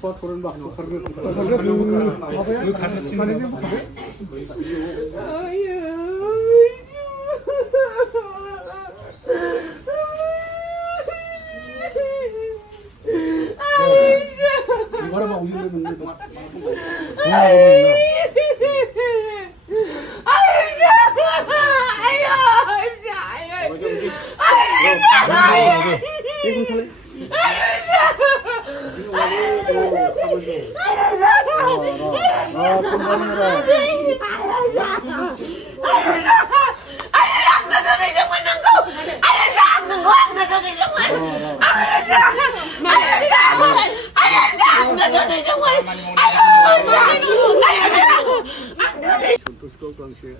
포화 토론 막 Swrgwao गांसे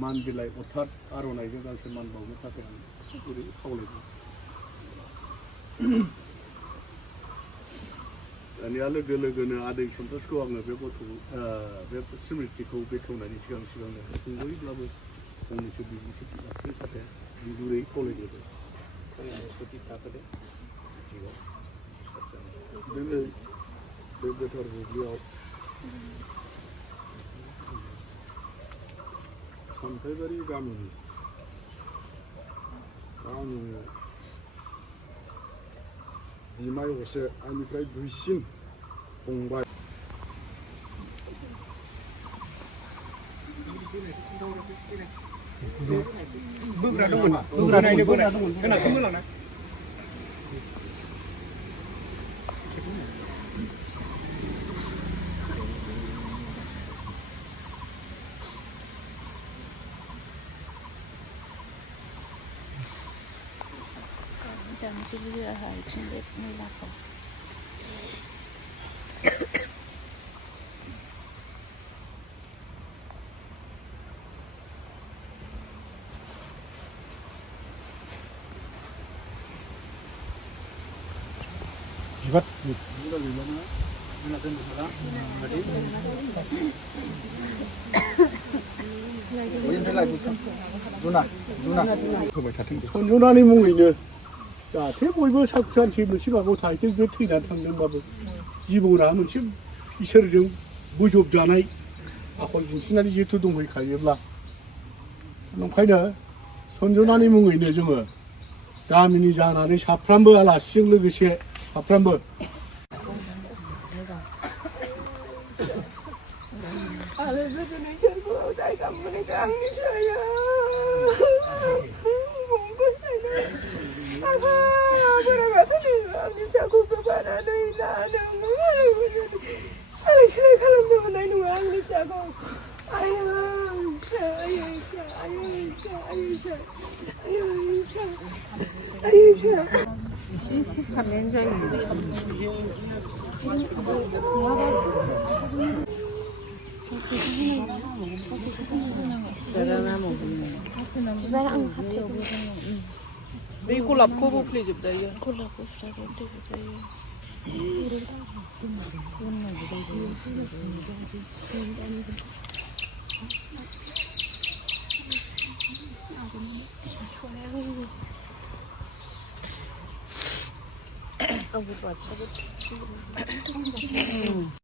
मान बिलाइ अर्थात आर'नाइजों गांसे मान बावनो थाखाय आं ओरै खावलायदों दानिया लोगो लोगोनो आदै सन्तोषखौ आङो बे स्मृतिखौ बेखेवनायनि सिगांनो सुंद'यैब्लाबो फंनैसो बिबुंथि लाखिनो थाखाय गुरै खावलायग्रोदों सति थाखोदो दिनै बे गोथार बुब्लियाव सामथाइबारि गामिनि आंनि बिमाय असे आंनिफ्राय दुइसिन फंबाय बोग्रा दंमोन खोनाखौ मोलांना Jangan sibuk hal sendiri ni lah kau. Jibat. 선전하니 뭉이네. जाहाथे बयबो साख्रि मोनसेबाबो थाहैथों बे थैनानै थांदोंबाबो जिबना मोनसे इसोरजों बोजबजानाय आखल दिन्थिनानै जिहेतु दंहैखायोब्ला ओंखायनो सन्जनानि मुङैनो जोङो गामिनि जानानै साफ्रोमबो आलासिजों लोगोसे साफ्रोमबो बै गलाबखौबो फ्लेजोबजायो गलाबखौ फ्लेजोबजायो